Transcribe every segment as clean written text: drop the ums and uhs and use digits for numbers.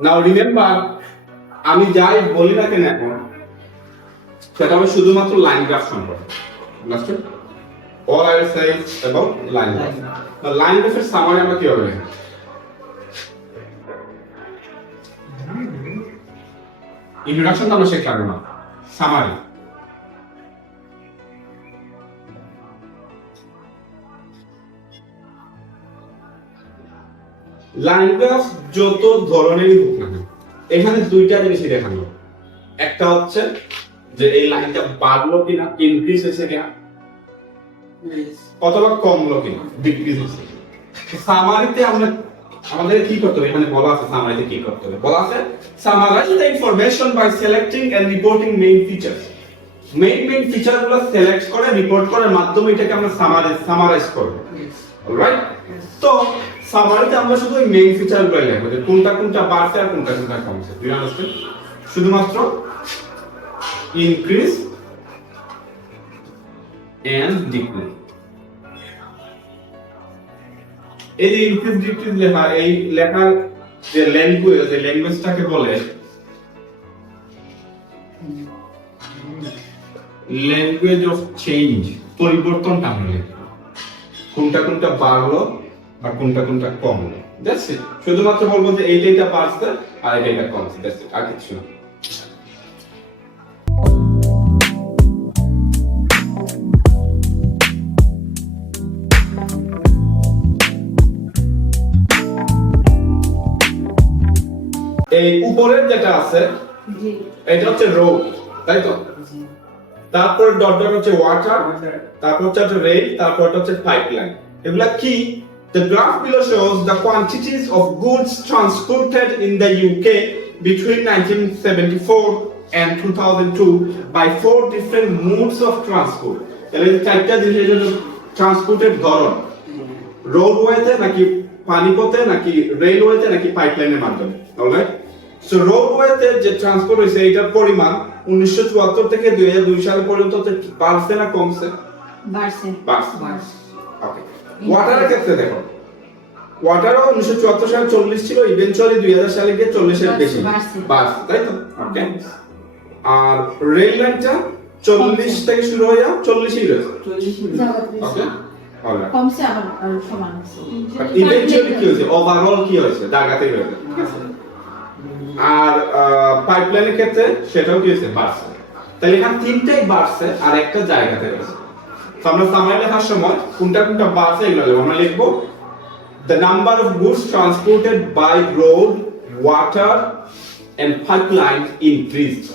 নাও remember, আমি যাই বলি না কেন এখন সেটা হবে শুধুমাত্র লাইন গ্রাফ সম্পর্কে। বুঝছেন? all I will say is about line graph. Now line graph এর সামারি আমরা কিভাবে লিখব? ইন্ট্রোডাকশন তো আমরা শিখলাম না, সামারি। লাইন গ্রাফ যত ধরনেরই হোক না কেন, এখানে দুইটা জিনিসই দেখানো। একটা হচ্ছে যে এই লাইনটা বাড়লো কিনা, ইনক্রিজ হয়েছে কিনা, অথবা কমলো কিনা, ডিক্রিজ হয়েছে। সামারিতে আমরা আমাদের কি করতে হবে, এখানে বলা আছে সামারিতে কি করতে হবে, বলা আছে summarise the information by selecting and reporting main features. Main ফিচারগুলো সিলেক্ট করে রিপোর্ট করার মাধ্যমে এটাকে আমরা সামারাইজ করব। অলরাইট, তো সামারিতে আমরা শুধু এই মেইন ফিচারগুলো লিখব, যে কোনটা কোনটা বাড়ছে আর কোনটা কোনটা কমছে। দুই আন্ডারস্ট্যান্ড? শুধুমাত্র ইনক্রিজ এন্ড ডিক্রিজ। এই যে ইনক্রিজ ডিক্রিজ লেখা, এই লেখার যে ল্যাঙ্গুয়েজটাকে বলে ল্যাঙ্গুয়েজ অফ চেঞ্জ, পরিবর্তনটা আমরা লিখব, কোনটা কোনটা বাড়লো আর কোনটা কোনটা কমলো। That's it. শুধুমাত্র বলবো যে এইটা বাড়ছে আর এইটা কমছে, দ্যাটস ইট, আর কিছু না। এই উপরের যেটা আছে এটা হচ্ছে রোড, তাই তো? তারপর ডট ডট হচ্ছে ওয়াটার, তারপর হচ্ছে রেল, তারপর হচ্ছে পাইপলাইন। এগুলা কি? The graph below shows the quantities of goods transported in the UK between 1974 and 2002 by 4 different modes of transport. তাহলে এই চারটা জিনিসের ট্রান্সপোর্টের ধরন, রোডওয়েতে নাকি পানিপথে নাকি রেলওয়েতে নাকি পাইপলাইনের মাধ্যমে। অলরাইট, সো রোডওয়েতে যে ট্রান্সপোর্ট হইছে এটার পরিমাণ 1974 থেকে 2002 সাল পর্যন্ত বাড়ছে না কমছে? বাড়ছে। ওকে, ওয়াটারের ক্ষেত্রে দেখো, ওয়াটারও 1974 সালে 40 ছিল, ইভেন্চুয়ালি 2000 সালে গিয়ে 40 এর বেশি বাড়ছে, তাই তো? ওকে, আর রেল লাইনটা 40 থেকে শুরু হয়ে 40ই রয়েছে। ওকে, অলরাইট, কমছে আবার সমান আছে। বাট ইভেন্চুয়ালি কি হয়েছে, ওভারঅল কি হয়েছে, দাগাতেই হয়েছে। আর পাইপলাইনের ক্ষেত্রে সেটাও কি হয়েছে, বাড়ছে। তাহলে এখানে তিনটাই বাড়ছে আর একটা জায়গাতে রয়েছে। তো আমরা সামারি লেখার সময় কোনটা কোনটা বাড়ছে এগুলো লিখব। আমরা লিখব the number of goods transported by road, water and pipeline increased,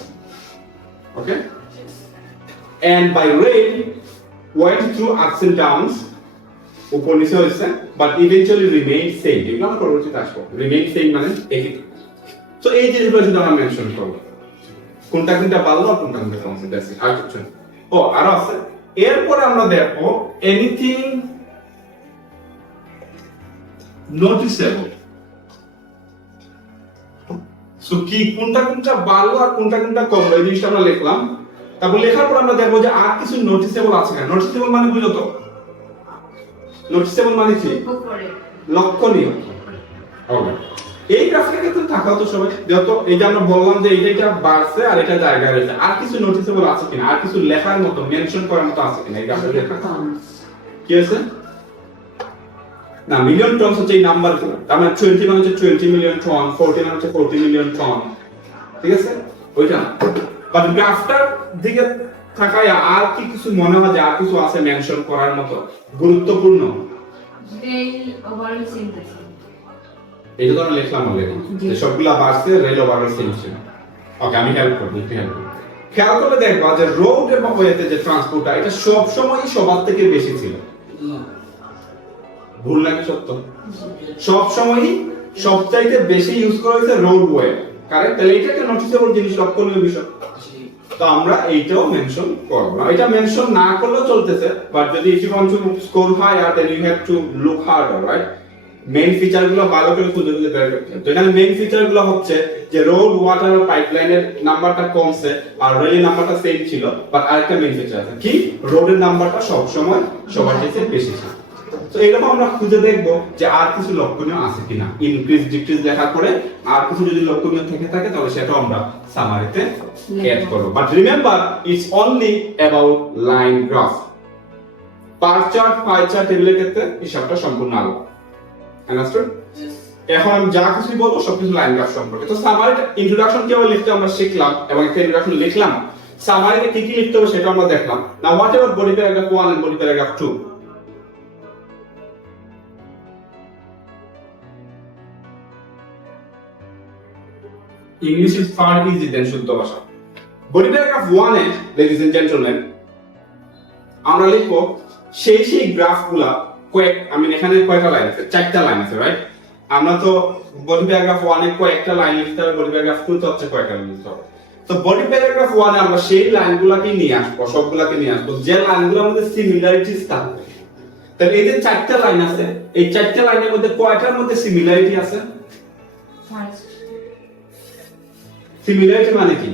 okay, and by rail went through ups and downs, উপর নিচে হয়েছে, but eventually remained same। এগুলো আমরা পরবর্তীতে আসবো। remain same মানে একই। তো এই জিনিসগুলো শুধু আমরা মেনশন করব, কোনটা কোনটা বাড়লো আর কোনটা কোনটা কমছে, দ্যাটস ইট, আর কিছু না। ও আরো আছে। এরপরে আমরা দেখব এনিথিং নোটিসেবল। সো কি কোনটা কোনটা বাড়লো আর কোনটা কোনটা কমলো, এই জিনিসটা আমরা লিখলাম। তারপর লেখার পর আমরা দেখব যে আর কিছু নোটিসেবল আছে কিনা। নোটিসেবল মানে বুঝো তো? নোটিসেবল মানে কি? লক্ষণীয়। ওকে, এই গ্রাফটা কিন্তু থাকাও তো সবাই, যত এই যে আমরা বললাম যে এইটা বাড়ছে আর এটা জায়গায় রয়েছে, আর কিছু নোটিসেবল আছে কিনা, আর কিছু লেখার মতো মেনশন করার মতো আছে কিনা এই গ্রাফে লেখা কি আছে না। মিলিয়ন টন হচ্ছে এই নাম্বারগুলো, তার মানে 20 মানে হচ্ছে 20 মিলিয়ন টন, 40 মানে হচ্ছে 40 মিলিয়ন টন, ঠিক আছে? ওইটা বাট গ্রাফটার দিকে তাকায় আর কি কিছু মনে হয় যে আর কিছু আছে মেনশন করার মতো গুরুত্বপূর্ণ? রেল ওভারঅল সিনথেসিস, এটা তো আমরা লিখলাম অলরেডি যে সবগুলা বাড়ছে, রেল ওভারঅল সেম ছিল। ওকে, আমি হেল্প করব, একটু হেল্প করব। খেয়াল করে দেখবা যে রোড এবং ওয়েতে যে ট্রান্সপোর্টটা এটা সব সময় সবার থেকে বেশি ছিল। ভুল নাকি সত্য? সব সময় সবচাইতে বেশি ইউজ করা হয়েছে রোডওয়ে, কারেক্ট? তাহলে এটা একটা নোটিসেবল জিনিস, লক্ষণীয় বিষয়। তো আমরা এইটাও মেনশন করব না। এটা মেনশন না করলেও চলতেছে, বাট যদি if you want to score higher then you have to look harder, right? Main ফিচারগুলো ভালো করে খুঁজে খুঁজে বের করতে হবে। তো এখানে মেইন ফিচারগুলো হচ্ছে যে রোড, ওয়াটার আর পাইপলাইনের নাম্বারটা কমছে আর রেলের নাম্বারটা সেম ছিল, বাট আরেকটা মেইন ফিচার আছে কি, রোডের নাম্বারটা সব সময় সবার চেয়ে বেশি ছিল। তো এরকম আমরা খুঁজে দেখব যে আর কিছু লক্ষণীয় আছে কিনা, ইনক্রিজ ডিক্রিজ লেখার পরে আর কিছু যদি লক্ষণীয় থেকে থাকে তাহলে সেটাও আমরা সামারিতে অ্যাড করব। But remember it's only about line graph. Per chart, pie chart এগুলোর ক্ষেত্রে হিসাবটা সম্পূর্ণ আলাদা। আন্ডারস্টুড? এখন আমি যা কিছু বলবো সবকিছু লাইন গ্রাফ সম্পর্কে। তো সামারিতে ইন্ট্রোডাকশন কিভাবে লিখতে আমরা শিখলাম এবং একটা ইন্ট্রোডাকশন লিখলাম। সামারিতে কি কি লিখতে হবে সেটা আমরা দেখলাম। Now what about body paragraph 1 and body paragraph 2? English is far easy than শুদ্ধ ভাষা। বডি প্যারাগ্রাফ 1 এ ladies and gentlemen আমরা লিখবো সেই গ্রাফগুলা আমি এখানে কয়টা লাইন আছে? 4টা লাইন আছে, রাইট? আমরা তো বডি প্যারাগ্রাফ 1 এ কয়েকটা লাইন লিখতে হবে, বডি প্যারাগ্রাফ 2 তে হচ্ছে কয়টা লাইন লিখতে হবে। তো বডি প্যারাগ্রাফ 1 এ আমরা সেই লাইনগুলোকে নিয়ে আসবো, সবগুলোকে নিয়ে আসবো যে লাইনগুলোর মধ্যে সিমিলারিটিস থাকবে। তাহলে এই যে 4টা লাইন আছে, এই 4টা লাইনের মধ্যে কয়টার মধ্যে সিমিলারিটি আছে? সিমিলারিটি মানে কি?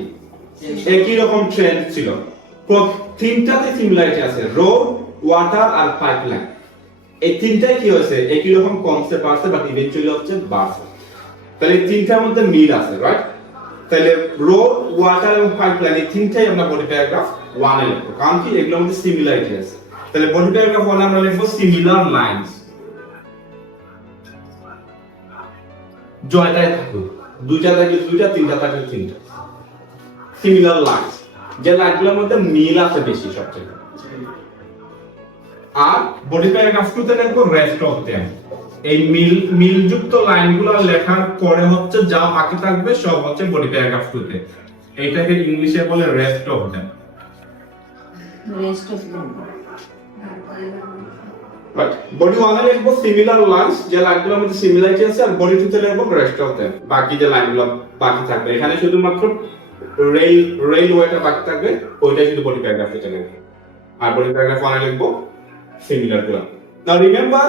একই রকম ট্রেন্ড ছিল, তিনটাতে সিমিলারিটি আছে, রোড, ওয়াটার আর পাইপলাইন। এই তিনটাই কি হয়েছে? একই রকম কনসেপ্ট আছে, বাট ইভেন্চুয়ালি হচ্ছে বাড়ছে। তাহলে তিনটার মধ্যে মিল আছে, রাইট? তাহলে রোড, ওয়াটার এবং পাইপলাইন এই তিনটাই আমরা বডি প্যারাগ্রাফ 1 এ লিখবো, কারণ কি এগুলোর মধ্যে সিমিলারিটি আছে। তাহলে বডি প্যারাগ্রাফ 1 এ আমরা লিখবো সিমিলার লাইনস। জয়টাই থাকুক, দুইটা থাকলে দুইটা, তিনটা থাকলে তিনটা। সিমিলার লাইনস, যে লাইনগুলোর মধ্যে মিল আছে বেশি সবচেয়ে। আর বডি প্যারাগ্রাফ 2 তে লিখবো রেস্ট অফ देम। এই মিলযুক্ত লাইনগুলো লেখার পরে হচ্ছে যা বাকি থাকবে সব হচ্ছে বডি প্যারাগ্রাফ 2 তে। এইটাকে ইংলিশে বলে rest of them. Rest of them. But body 1 এ লিখবো সিমিলার লাইনস, যে লাইনগুলোর মধ্যে সিমিলারিটি আছে, আর বডি 2 তে লিখবো রেস্ট অফ देम, বাকি যে লাইনগুলো বাকি থাকবে। এখানে শুধুমাত্র রেলওয়েটা বাকি থাকবে, ওইটাই শুধু বডি প্যারাগ্রাফে চলে যাবে। আর বডি প্যারাগ্রাফ 1 এ লিখবো সিমিলার গুলো। নাও রিমেম্বার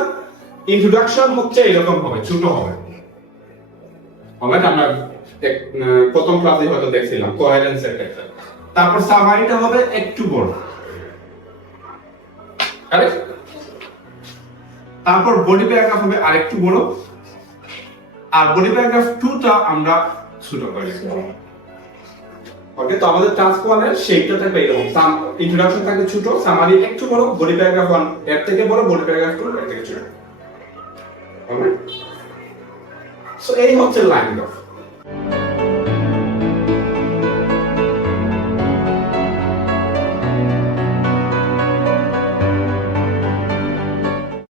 ইন্ট্রোডাকশন হচ্ছে এরকম হবে, ছোট হবে। অলরাইট, আমরা প্রথম ক্লাসে হয়তো দেখছিলাম কোহেরেন্সের ক্ষেত্রে। তারপর সামারিটা হবে একটু বড়, কারেক্ট? তারপর বডি প্যারাগ্রাফ হবে আরেকটু বড়, আর বডি প্যারাগ্রাফ 2টা আমরা ছোট করে লিখব। ওকে, তো আমাদের টাস্ক 1 এর শেপটা থাকবে এরকম, ইন্ট্রোডাকশন থাকবে ছোট, সামারি একটু বড়, বডি প্যারাগ্রাফ 1 এর থেকে বড়, বডি প্যারাগ্রাফ 2 এর থেকে ছোট। অলরাইট, সো এই হচ্ছে লাইন গ্রাফ।